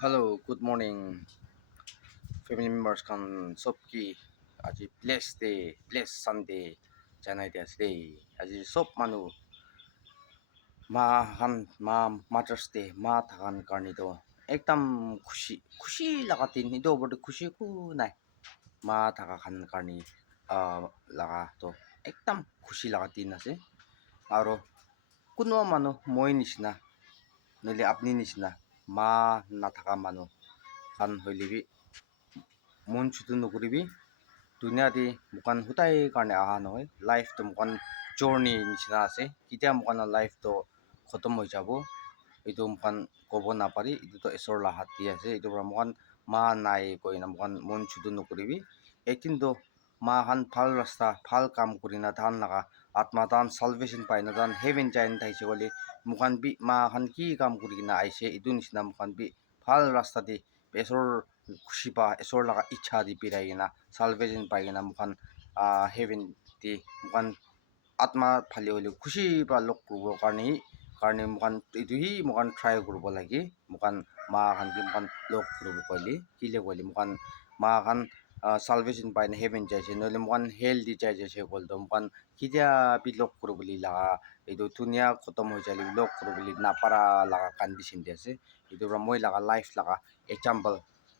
Hello, good morning, family members kan sobki aji blessed day, blessed Sunday janai dia day. Aji sob manu ma han ma Mother's Day ma thakan karni do ekdam खुशी लगा दिन इदो बड़ खुशी को नाय ma thaka khan karni laga to ekdam खुशी लगा दिन ase aro kuno manu moi nishna nile apni nishna ma na thaka manu khan hoilebi mon chutu nokuribi dunia di mukan hutai karne aha noy life to mukan journey nishina ase kitia mukan life to khotom hoi jabo itu mukan kobo na pari itu to esor la hati ase itu pra mukan ma nai koina mukan mon chutu nokuribi ekin do ma han phal rasta phal kam kurina dhan laga atma dan salvation paina dan heaven jain thaise gole mukan bi ma han ki kam kurina aise itu nishina mukan bi phal rasta di esor खुशी पा एसोर लगा इच्छा दी पिराइना solvation पाइना मुखान haven दी मुखान आत्मा फाली होली खुशी पा लोक कुबो कारणे मुखान इदु ही मुखान ट्राई कुबो लागि मुखान मा खान की मुखान लोक कुबो कइली किले कइली मुखान मा खान साल्वेशन पाइना हेवन जाइसे नले मुखान हेल दी जाइसे बोल दो मुखान किजा बि लोक कुबो लगा इदु दुनिया खत्म हो जाली लोक कुबो ना पारा लगा कंडीशन देसे इदु moi लगा लाइफ लगा एग्जांपल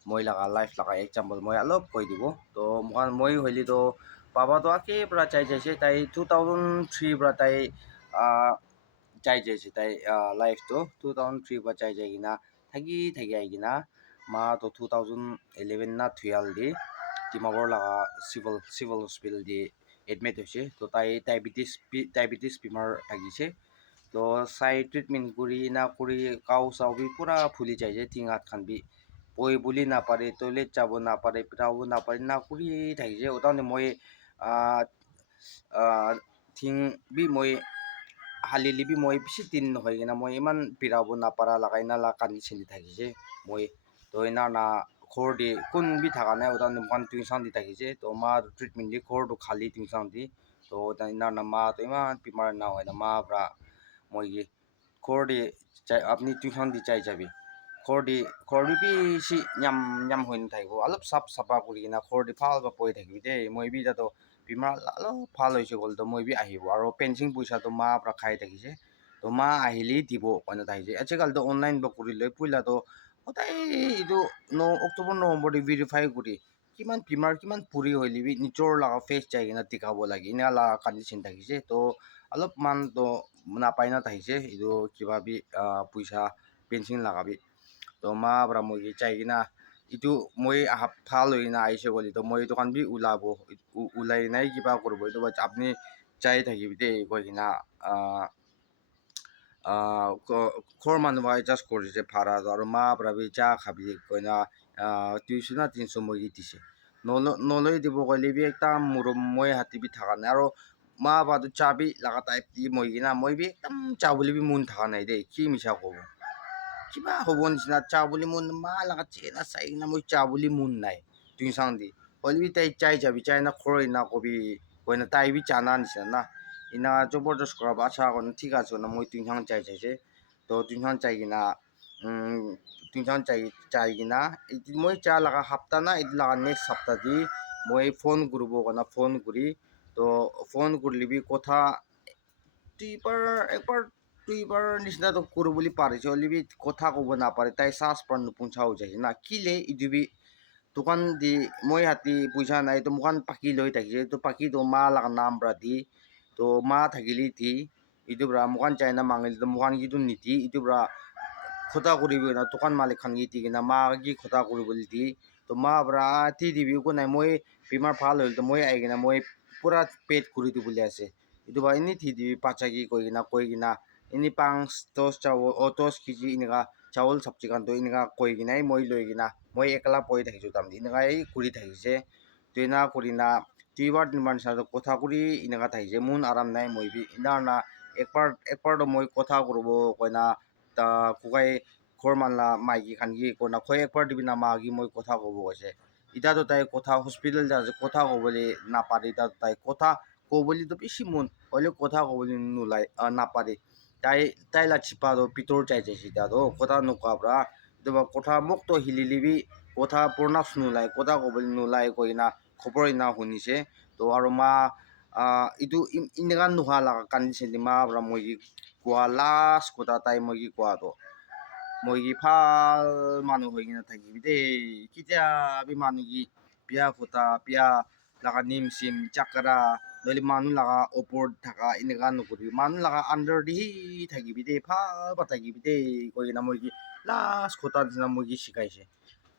মই laga life laga example moi alop koi dibo to moi hoili to baba to ake pra chai jaise tai 2003 pra tai chai jaise tai life to 2003 pra chai jaigina thagi aigina ma to 2011 na 12 di dimapur laga civil hospital di admit hoise to tai diabetes bimar thagise to sai treatment kuri na kuri kau sau bi pura phuli jaise tingat khan bi boi buli na pare toilet jabo na pare pirabo na pare na kuri thaise otane moi thing bi moi halili bi moi bisi din hoigena moi iman pirabo na para lagai na la condition di thakise moi to ina na khor di kun bi thaka nai otane man tuition di thakise to ma treatment di khor to khali tuition di to ina na ma to iman bimar na hoina ma bra moi gi khor di apni tuition di chai jabi khordi si nyam hoin thaibo alop sap sapa kuri na khordi phal ba poi thakbi de moi bi da to bimar alo phal hoise gol to moi bi ahibo aro pension puisa to ma pra khai thakise to ma ahili dibo koina thaise achekal to online ba kuri loi puila to otai idu no october november di verify kuri kiman bimar kiman puri hoili bi nichor laga face chai na tikabo lagi ina la condition thakise to alop man to na paina thaise idu kiba bi puisa pension laga bi to ma bra moi chai gina itu moi phal hoina aise goli to moi dokan bi ulabo ulai nai kiba korbo to apni chai thakibi de koi gina khor manu ba just korise phara aro ma bra bi cha khabi koina tuition na 300 moi dise noloi dibo goli bi ekta murum moi hati bi thaka na aro ma ba to cha bi laga type di moi gina moi bi ekdam cha boli bi mun thaka nai de ki misa kobo kiba hobon sina chabuli mun malaga chena sai na moi chabuli mun nai tuing sang di holi tai chai jabi chai na khoroi na kobi koina tai bi chana ni na ina jobordast kora ba cha kon thik acho na moi tuing sang chai chai to tuing sang chai gina tuing sang chai gina moi cha laga hafta na it laga next hafta di moi phone gurubo kana phone guri to phone gurli bi kotha একবার দুইবার নিচিনা তো কৰো বুলি পাৰিছে হলিবি কথা ক'ব নাপাৰে তাই চাচ পৰা নুপুঞ্চা হৈ যায় না কিলে ইদিবি দোকান দি মই হাতি পইচা নাই তো মুখান পাকি লৈ থাকিছে তো পাকি তো মা লাগা নাম পৰা দি তো মা থাকিলি দি ইটো পৰা মুখান চাইনা মাঙিলি তো মুখান কিটো নিদি ইটো পৰা খোটা কৰিব না দোকান মালিক খান গি দি না মা কি খোটা কৰিবলৈ দি তো মা পৰা দি দিবি একো নাই মই বেমাৰ ভাল হ'ল তো মই আহি কিনা মই পুৰা পেট কৰি দিবলৈ আছে itu ba ini thidi pachagi koi gina ini pang tos chawo tos kiji inga chawol sabji kan to inga koi gina moi loi gina moi ekala poi thaki jutam inga ei kuri thaki je tuina kurina tibar niman sa to kotha kuri inga thaki je mun aram nai moi bi ina na ekpar do moi kotha kurbo koina ta kukai khorman la maiki khan gi kona khoi ekpar dibina ma gi moi kotha kobo ase ita to tai kotha hospital ja kotha kobole na pari ta tai kotha koboli to beshi mun ole kotha koboli nulai na pare tai la chipa do pitor chai chai sita do kotha nukwa bra Itu kota mok to hililibi kota purna sunulai kota kobel nulai ko ina khobor ina hunise to aro ma itu inegan nuhala kan sendima bra moigi kwa last kota tai moigi kwa to moigi phal manu hoigina thakibide kitya bi manugi pia kota pia laga nim sim chakra doli manu laga opor thaka inega nukuri manu laga under di thakibide phal ba thakibide ko ina moigi last kota dina moigi shikaise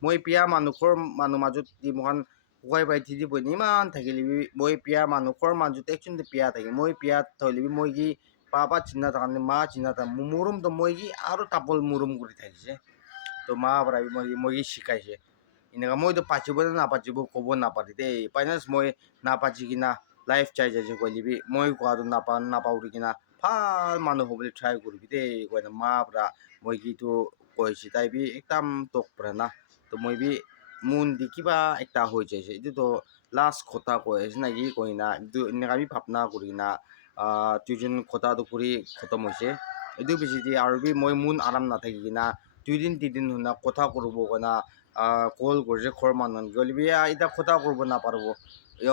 moi pia manukor manu majut di mohan kukai bai thidi boni man thakilibi moi pia manukor majut actually pia thaki moi pia tholibi moigi papa china thakani ma china thak murum to moigi aro tapol murum guri thakise to ma bra moigi shikaise inaga moi to pachibo na pachibo kobo na pari de finance moi na pachigina life chai jaje kolibi moi ko adu na pa urigina phal manu hobli try kurbi de ko na ma bra moigi to koisi tai bi ekdam tok prana to moi bi moon di kiba ekta hoi jaise itu to last kota ko esna gi koina du inaga bi phapna kurina tuition kota to kuri khotom hoise itu bisidi arbi moi moon aram na thakigina 2 দিন 3 দিন hunna kotha kurbo kona call korje khor manan golbia ita kotha korbo na parbo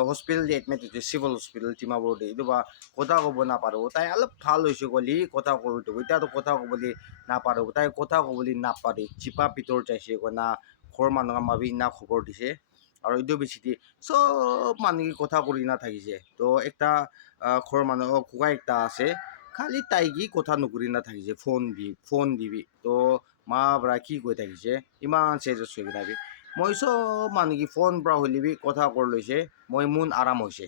hospital de admit hote civil hospital timabor de iduba kotha korbo na parbo tai alop phal hoise goli kotha korbo to ita to kotha koboli na parbo tai kotha koboli na pare chipa pitor chaise kona khor mananga mabi na khobor dise aro idu bisidi sob manu kotha kori na thakise to ekta khor manu kuka ekta ase khali taigi kotha nukuri na thakise phone dibi to ma bra ki koi thakise iman serious hoi kina bi moi sob manu ki phone bra holibi kotha kor loise moi mun aram hoise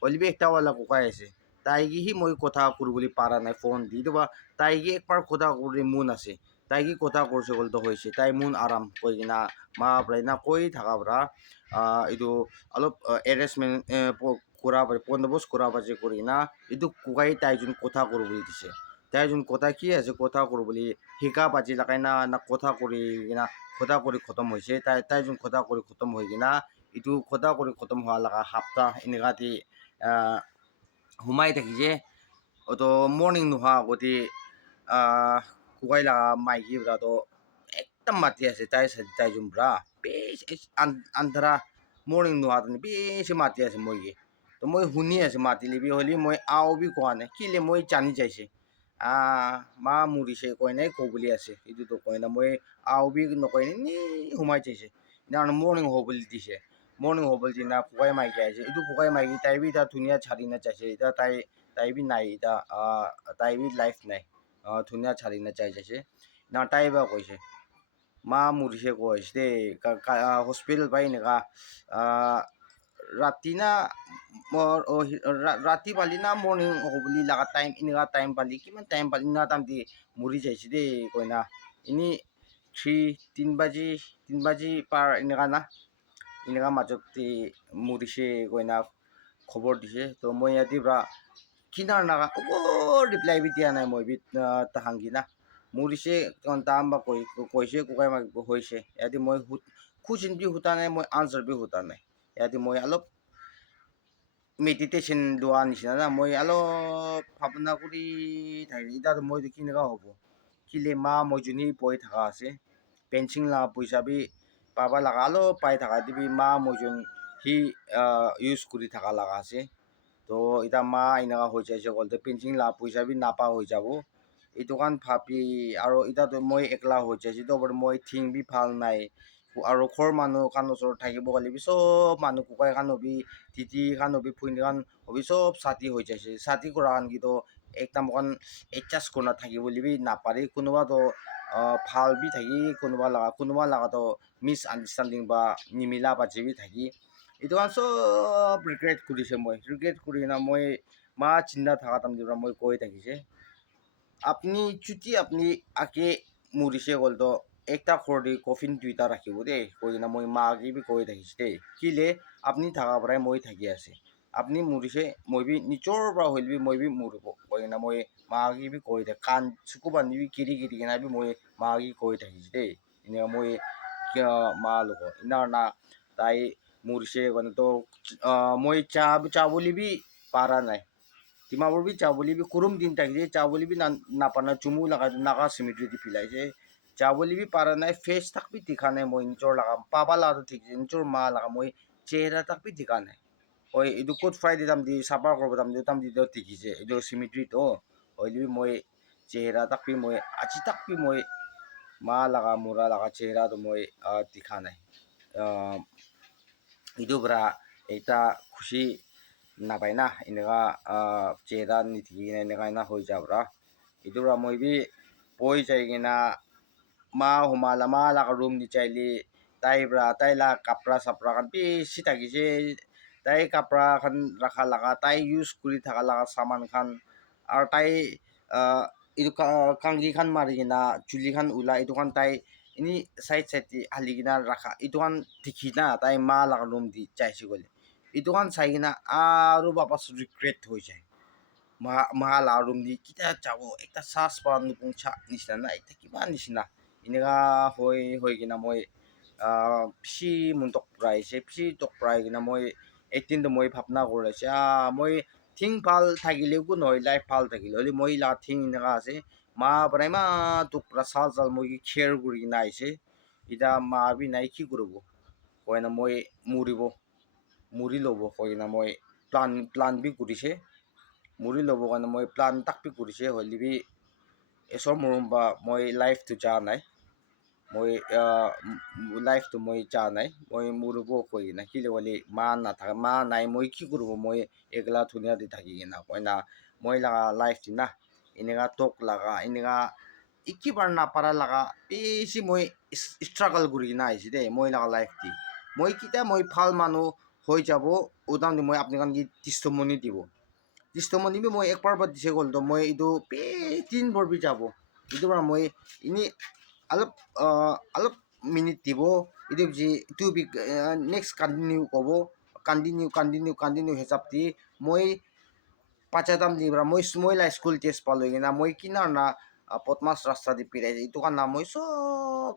holibi ekta wala kukai ase taigi hi moi kotha kuriboli para nai phone di doba taigi ekbar kotha kori mun ase taigi kotha korse gol to hoise tai mun aram koi kina ma bra na koi thaka bra itu alop arrangement kura bari bondobos kura baje korina itu kukai taijun kotha koriboli dise taijun kotha ki ase kotha koriboli hika baji lagaina na kotha kori gina kotha kori khotom hoise taijun kotha kori khotom hoigina itu kotha kori khotom hoa laga hapta inega ti humai thakije oto morning nuha goti kukai laga maiki bra to ekdam mati ase taijun bra besh andhara morning nuha tani besh mati ase moigi to moi huni ase mati libi holi moi ao bi koane kile moi chani jaise ma murise koine kobuli ase itu to koina moi ao bi nokoine ni humai jaise na morning hobuli dise morning hobuli dina kukai mai jaise itu kukai mai gi tai bi ta dunia chari na jaise ita tai bi nai ita tai bi life nai dunia chari na jaise na tai ba koise ma murise koise de hospital bai nega ratina rati bali na morning hobuli laga time iniga time bali kiman time bali na tam di muri jaisi de koina ini 3 par iniga na iniga majok ti murise koina khobor dise to moi ati bra kinar naga reply bi dia nai moi bi tahangi na murise kon tamba koise kukai ma hoise ati moi khusin bi huta nai moi answer bi huta nai ati moi alop meditation lua nisina na moi alop bhabna kuri thai ida to moi to kinaga hobo kile ma moi juni poi thaka ase pension la poisa bi papa laga alop pai thaka dibi ma moi jun hi use kuri thaka laga ase to ita ma inaga hoi jaise golte pension la poisa bi napa hoi jabo itu kan phapi aro ita to moi ekla hoi jaise to moi thing bi phal nai aro khor manu kan osor thakibo gale bi sob manu kukai kan hobi titi kan hobi phuini kan hobi sob sati hoi jaise sati kora kan gi to ekta mokan adjust korna thakiboli bi napare kunuba to phal bi thaki kunuba laga to misunderstanding ba nimila ba jebi thaki itu kan sob regret kurise moi regret kurina moi ma chinna thaka tam dibra moi koi thakise apni chuti apni ake murise gol to ekta khordi coffin duita rakhibo de koina moi ma gi bi koi thakise de kile apni thaka brai moi thaki ase apni murise moi bi nichor bra hoilbi moi bi murbo koina moi ma gi bi koi de kan sukuba ni bi kiri kiri gina bi moi ma gi koi thakise de ina moi kya ma logo ina na tai murise gon to moi cha boli bi para nai timabor bi cha boli bi kurum din thakise cha boli bi na pana chumu laga naga cemetery di pilai je যাবলৈ B পাৰা নাই face তাক B দেখা নাই মই নিজৰ লগা পাবা লাগাটো ঠিক নিজৰ মা লগা মই চেহেৰা তাক বি দেখা নাই হয় এইটো ক'ত ফ্ৰাই দিতাম দি চাফা কৰিব তাম দি দেখিছে এইটো চিমিট্ৰিত হ'লেও মই চেহেৰা তাক বি মই আজি তাক বি মই মা লগা মোৰা লগা চেহেৰাটো মই দেখা নাই itu bra এটা খুশি নাপায় না এনেকা চেহারা নিথি এনেকা না হৈ যাবরা itu bra মই বি পই যাই কিনা মা হুমালা মা লাগা রুম দি চাইলি তাই bra তাই লা কাপড়া সাপড়া খান বেশি থাকিছে তাই কাপড়া খান রাখা লাগা তাই ইউজ করি থাকা লাগা সামান খান আর তাই itu কাংজি খান মারি কিনা চুলি খান উলা itu খান তাই ini side di ahli gina raka itu kan dikina tai ma laga room di chai si gole itu kan sai gina aru bapas regret hoi jai ma la room di kita jawo ekta sas pa nupung cha nisna na ekta kiba nisna inega hoi gina moi psi muntok prai se psi tok prai gina moi 18 to moi bhapna kore se moi thing phal thagile ku noi life phal thagile holi moi la thing inega ase মা বনাই মা তোক চাল চাল মই খেৰ কৰি কিনে আহিছে এতিয়া মা বি নাই কি কৰিব কয় না মই মুৰি ল'ব কয় কিনা মই প্লান বি কৰিছে মুৰি ল'ব কাৰণে মই প্লান তাক বি কৰিছে হ'লে বি এচৰ মৰম বা মই লাইফটো যা নাই মই লাইফটো মই যা নাই মই মুৰিব কয় কিনা কি হ'লে মা নাথাকে মা নাই মই কি কৰিব মই একলা ধুনীয়া দি থাকি কিনা কয় না মই লাগা লাইফটো না এনেকা tok laga এনেকা ikibar na para laga বেশি মই struggle কৰি কিনা আহিছে দেই মই লাগা লাইফ দি মই কিটা মই ভাল মানুহ হৈ যাব উদাম দি মই আপোনাক কি testimony দিব testimony বি মই একবাৰ বাৰ দিছে গ'ল তো মই এইটো 3 বাৰ বি যাব এইটো পৰা মই ইনি অলপ মিনিট দিব এইটো যে এইটো নেক্সট কণ্টিনিউ হিচাপ দি মই pachatam di bra moi smoi la school test palo gina moi kinar na potmas rasta di pirai itu kan na moi so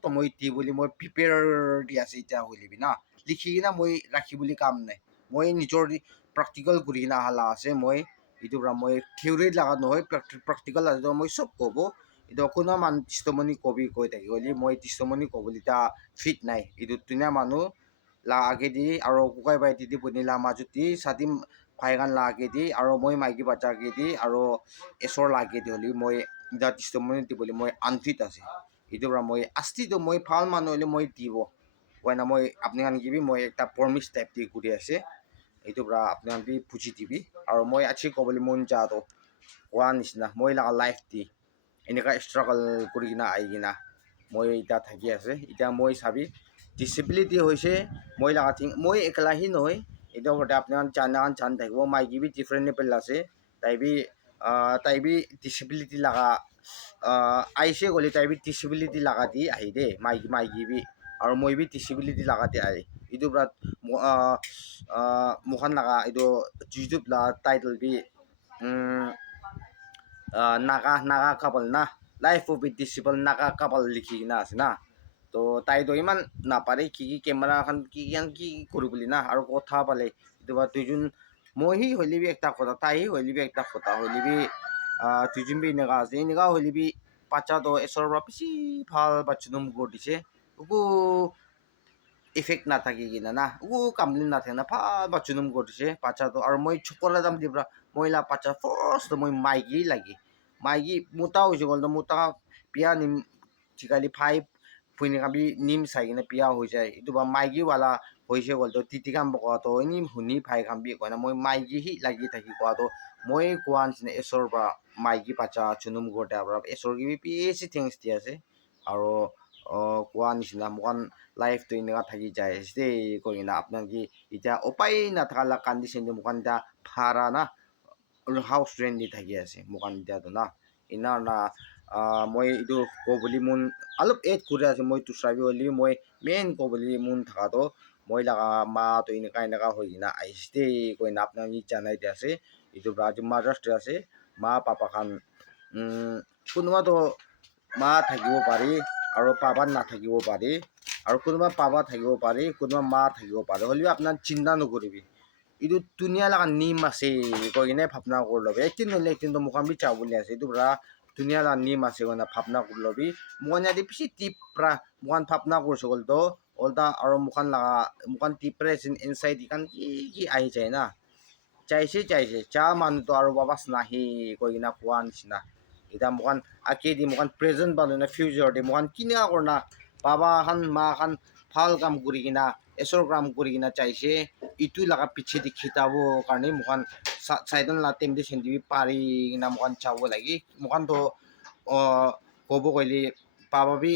to moi ti boli moi prepare di ase ita holi bina likhi gina moi rakhi boli kam nai moi nijor di practical kuri gina hala ase moi itu bra moi theory laga nohoi practical ase moi sob kobo itu kuna man testimony kobi koi thaki holi moi testimony koboli ta fit nai itu tunya manu la age di aro kukai bai di buni la majuti sadim ভাইগান লাগে দি আৰু মই মাইকী বাচ্চাকে দি আৰু এচৰ লাগে দি হ'লে মই ইটা testimony দিবলৈ মই আনফিট আছে এইটোৰ পৰা মই আস্তিটো মই ভাল মানুহ হ'লে মই দিব কয় না মই আপোনাক কিবি মই একটা প্ৰমিস টাইপ দি কৰি আছে এইটোৰ পৰা আপোনাক বি বুজি দিবি আৰু মই আজি ক'বলৈ মন যাতো কোৱা নিচিনা মই লাগা লাইফ দি এনেকা ষ্ট্ৰাগল কৰি কিনা আহি কিনা মই এতিয়া থাকি আছে এতিয়া মই চাবি ডিসেবিলিটি হৈছে মই লাগা থিং মই একলাহি নহয় itu ঘৰতে আপোনাৰ জান থাকিব মাইকী বি ডিফাৰেণ্ট লেভেল আছে তাই বি ডিসেবিলিটি লাগা আইছে গ'লে তাই বি ডিসেবিলিটি লাগা দি আহি দে মাইকী বি আৰু মই বি ডিসেবিলিটি লাগা দি আহি এইটো পৰা মুখান লাগা এইটো ইউটিউব লাগা টাইটেল বি নাগা কাপল না life of A disable Naga couple লিখি কিনা আছে না তো তাইতো ইমান নাপাৰে কি কেমেৰা খান কি কৰো বুলি না আৰু কথা পালে এইটো দুইজন মই হ'লে বি একটা কথা তাই হ'লে বি একটা কথা হ'লে বি দুইজন বি এনেকা আছে এনেকা হ'লে বি বাচ্চাটো এচৰ পৰা বেছি ভাল বাচ্চাটো মোক দিছে একো ইফেক্ট নাথাকে কিনা না একো কামলি নাথাকে না ভাল বাচ্চাটো মোক দিছে বাচ্চাটো আৰু মই চকৰা দাম দি পৰা মহিলা বাচ্চা ফাৰ্ষ্ট মই মাইকী লাগে মাইকী মোটা হৈছে গ'ল মোটা বিয়া নিম ঠিকালি 5 ফুইনিকাবি নিম চাই কিনে বিয়া হৈ যায় এইটো বা মাইকীৱালা হৈছে গ'লতো তিতিকাম কোৱাটো এনি শুনি ভাই কাম বি কয় না মই মাইকী হি লাগি থাকি কোৱাটো মই কোৱা নিচিনা এচৰ পৰা মাইকী বাচ্চা চুনুম ঘৰতে পৰা এচৰ কিবি বেছি থিংছ দি আছে আৰু কোৱা নিচিনা মোকান লাইফটো এনেকা থাকি যায় দেই কৈ কিনা আপোনাক কি এতিয়া উপায় নাথাকা কণ্ডিশ্যনটো মোকান এতিয়া ভাড়া না হাউচ ৰেণ্ট দি থাকি আছে মোকান এতিয়াতো না ইনাৰ না মই এইটো ক'বলৈ মন অলপ এড কৰি আছে মই তুচাবি হ'লে মই মেইন ক'বলৈ মন থকাটো মই লাগা মাটো এনেকা হৈ কিনা আহিছে দেই কৈ না আপোনাক জানাই দি আছে এইটো আজি মাদাৰ্ছ ডে আছে মা পাপা খান কোনোবাতো মা থাকিব পাৰি আৰু পাপা নাথাকিব পাৰি আৰু কোনোবা পাপা থাকিব পাৰি কোনোবা মা থাকিব পাৰি হ'লেও আপোনাক চিন্তা নকৰিবি এইটো ধুনীয়া লগা নিম আছে কৈ কিনে ভাৱনা কৰি ল'বি একদিন হ'লে একদিনটো মুখান বি চাওঁ বুলি আছে এইটো পৰা dunia la ni mase gona phapna kurlobi mukan yadi pisi tip pra mukan phapna kurso goldo olda aro mukan tip present inside ikan ki ai jai na chaise cha manu to aro babas nahi koina kuan sina ita mukan akedi mukan present baluna future de mukan kina korna baba khan ma khan phal kam kurigina esor kam kurigina chaise itu laga piche de khitabo karne mukan saidon la temde sendibi pari na mukan chabo lagi mukan to kobo koili baba bi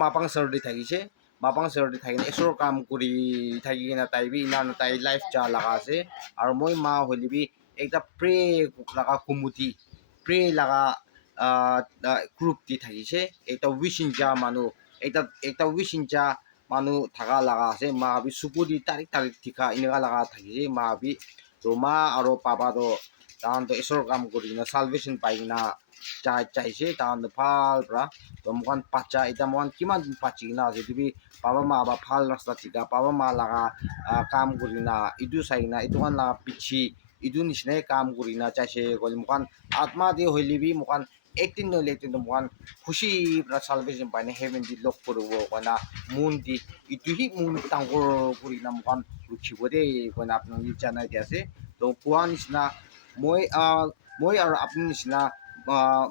mapang serdi thagise mapang serdi thagina esor kam kuri thagina taibi ina tai life cha laga ase aro moi ma holibi ekta pray laga kumuti pray laga group ti thagise ekta wishing ja manu ekta wishing ja manu thaga laga ase ma bi supudi tarik thika inaga laga thagise ma bi to ma aro papa to tahan to esor kam kurina salvation paigina chaise tahan to phal pra to mukan pacha ita mukan kiman pachigina ase tubi baba ma ba phal rasta thika baba ma laga kam kurina itu saigina itu kan laga pichi itu nisne kam kurina chaise gol mukan atma de hoilibi mukan 18 no letin to mukan khushi pra salvation paine heaven di lok purbo kona moon di itu hi moon tangor kurina mukan rukhibo de kona apnang ni janai de ase to kuan isna moi aro apni nisna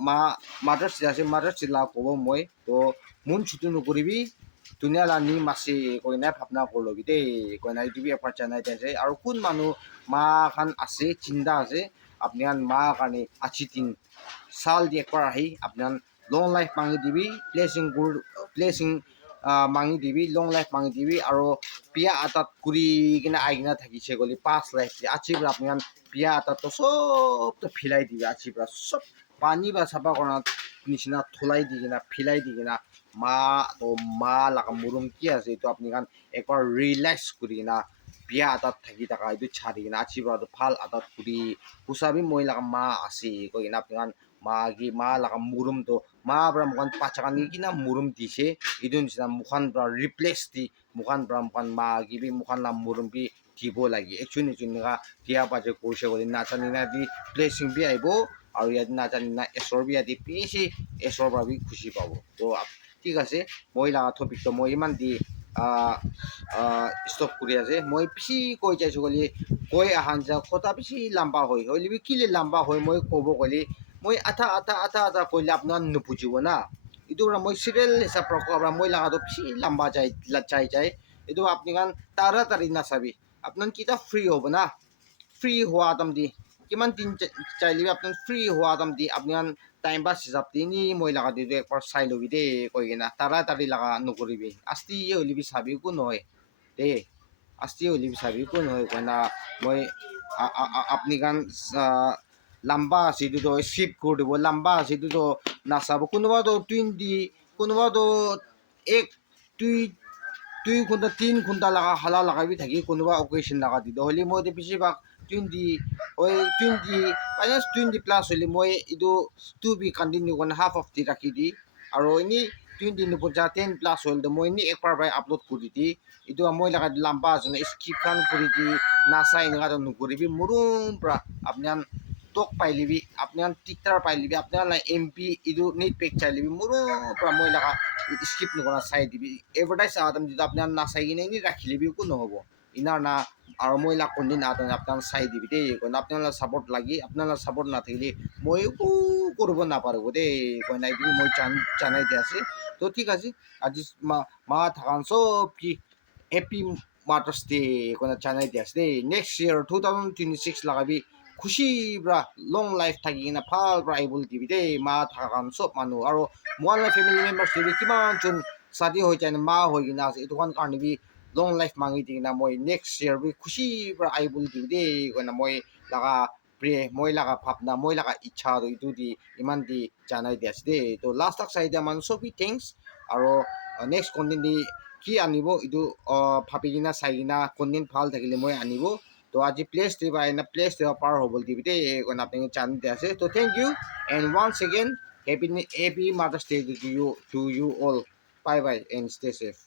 ma mother's day ase mother's day la kobo moi to moon chutu no kuribi dunia la ni masi koina phapna korlobi de koina itu bi ekbar janai de ase aro kun manu ma khan ase chinda ase apni kan ma karne achi din sal di ekbar ahi apni kan long life mangi dibi blessing mangi dibi long life mangi dibi aro pia atat kuri kina aigina thakise goli past life achi bra apni kan pia atat to sob to philai dibi achi bra sob pani ba sapa korna nishina thulai digina philai digina ma laga murum ki ase to apni kan ekbar relax kurina pia atat thaki taka itu chharigina achi bra to phal atat kuri usabi moi laga ma ase koina apni kan ma laga murum to ma bra mukan pachakan kina murum dise itu nisna mukan bra replace di mukan bra mukan ma gibi mukan la murum bi dibo lagi actually ga dia baje kurse goli nachani na di blessing bi aibo aro yadi nachani na esor bi yadi pisi esor bra bi khushi pabo to ঠিক আছে মই laga topic to moi iman di stop kuri ase moi pisi koi jaisu goli koi ahan ja khota pisi lamba hoi hoilibi kile lamba hoi moi kobo goli moi atha koile apnan nupujibo na itu ra moi serial hisab ra ko moi laga to pisi lamba jai itu apni kan taratari na sabi apnan kita free hobo na free hua tam di kiman tin chailibi apnan free hua tam di apni kan time pass hisab di ni moi laga di ekbar sai lobi de koigena taratari laga nukuribi asti ye holibi sabi ko noy de asti holibi sabi ko noy koina moi apni kan lamba situ to skip koribo lamba situ to nasabo kunuba to 20 kunuba to ek দুই ঘন্টা 3 ঘন্টা laga hala laga bi thaki kunuba occasion laga di holi moi de bisi bak 20 oi 20 minus 20 plus holi moi idu to be continue kon half of the rakhi di aro ini 20 no puja 10 plus hol de moi ni ekbar bai upload kuri di idu moi laga lamba jona skip kan kuri di nasai nga to nukuri bi murum pra apnan tok pailibi apnan tiktar pailibi apnan la mp idu need pek chailibi murum pra moi laga skip nukona sai dibi advertise adam di apnan nasai gine ni rakhilibi ko nohobo ina na aro moi la kondin adam apnan sai dibi de kon apnan la support lagi apnan la support na thili moi ko korbo na parbo de kon nai dibi moi chanai de ase to ঠিক আছে আজি ma thakan sob ki happy mother's day kona chanai de ase next year 2026 lagabi খুশি bra long life thagi na phal bra able dibi de ma thakan sob manu aro moi family members dibi kiman chun sadi hoi jane ma hoi gina ase itu kan karni bi long life mangi di na moi next year bi খুশি bra able dibi de kona moi laga pre moi laga phapna moi laga ichha do itu di iman di janai de ase de to last tak sai de man so bi thanks aro next content di কি আনিব itu ভাবি কিনা চাই কিনা content ভাল থাকিলে মই আনিব তো আজি প্লেস দিবা এনা প্লেস দিবা পাৰ হবল দিবি দে কোন আপনি জানতে আছে তো thank you and once again happy mother's day to you all bye bye and stay safe